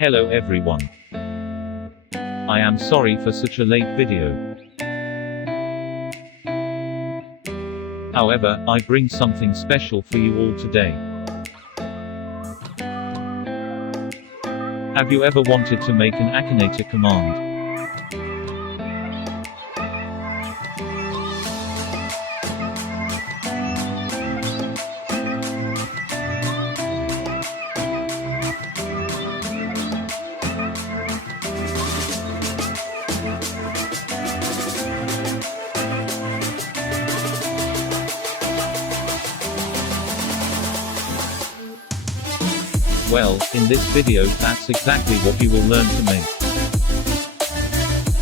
Hello everyone. I am sorry for such a late video. However, I bring something special for you all today. Have you ever wanted to make an AKINATOR command? Well, in this video, that's exactly what you will learn to make.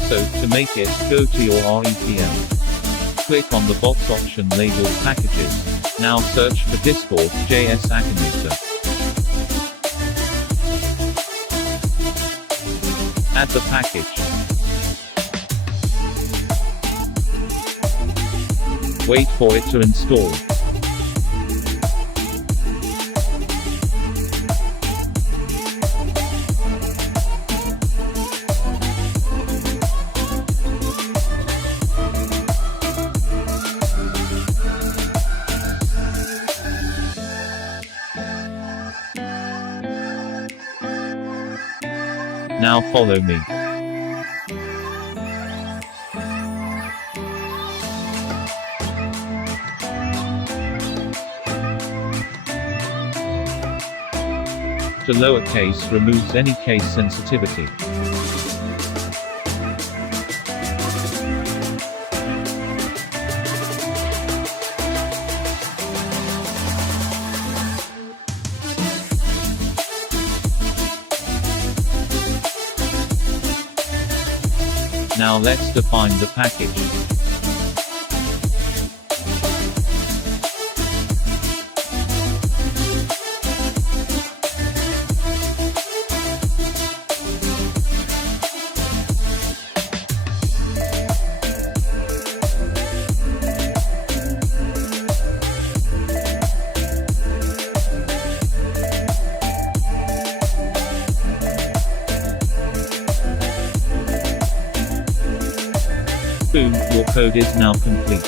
So, to make it, go to your REPM. Click on the box option labeled Packages. Now search for Discord JS AKINATOR. Add the package. Wait for it to install. Now follow me. The lowercase removes any case sensitivity. Now let's define the package. Boom, your code is now complete.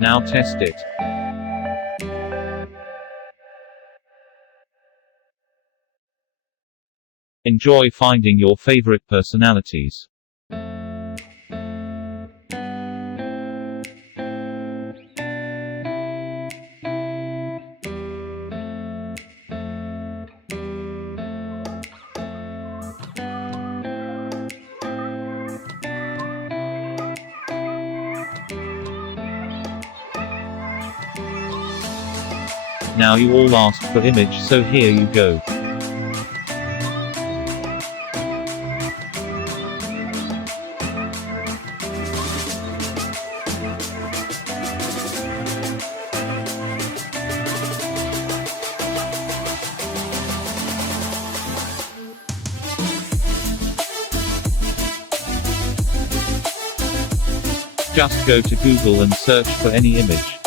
Now test it. Enjoy finding your favorite personalities. Now you all asked for image, so here you go. Just go to Google and search for any image.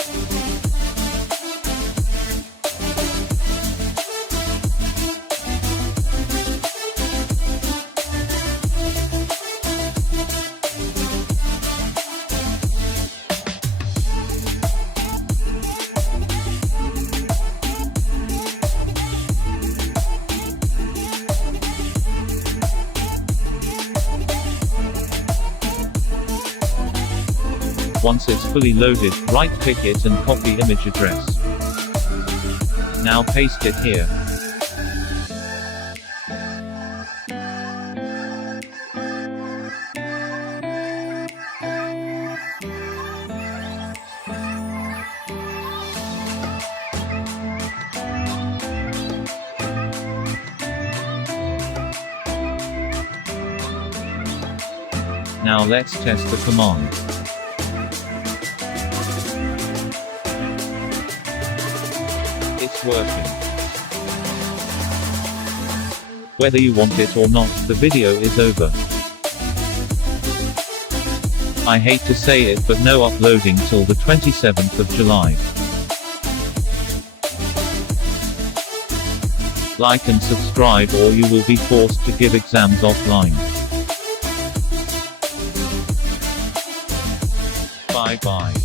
Once it's fully loaded, right-click it and copy image address. Now paste it here. Now let's test the command. It's working. Whether you want it or not, the video is over. I hate to say it, but no uploading till the 27th of July. Like and subscribe or you will be forced to give exams offline. Bye bye.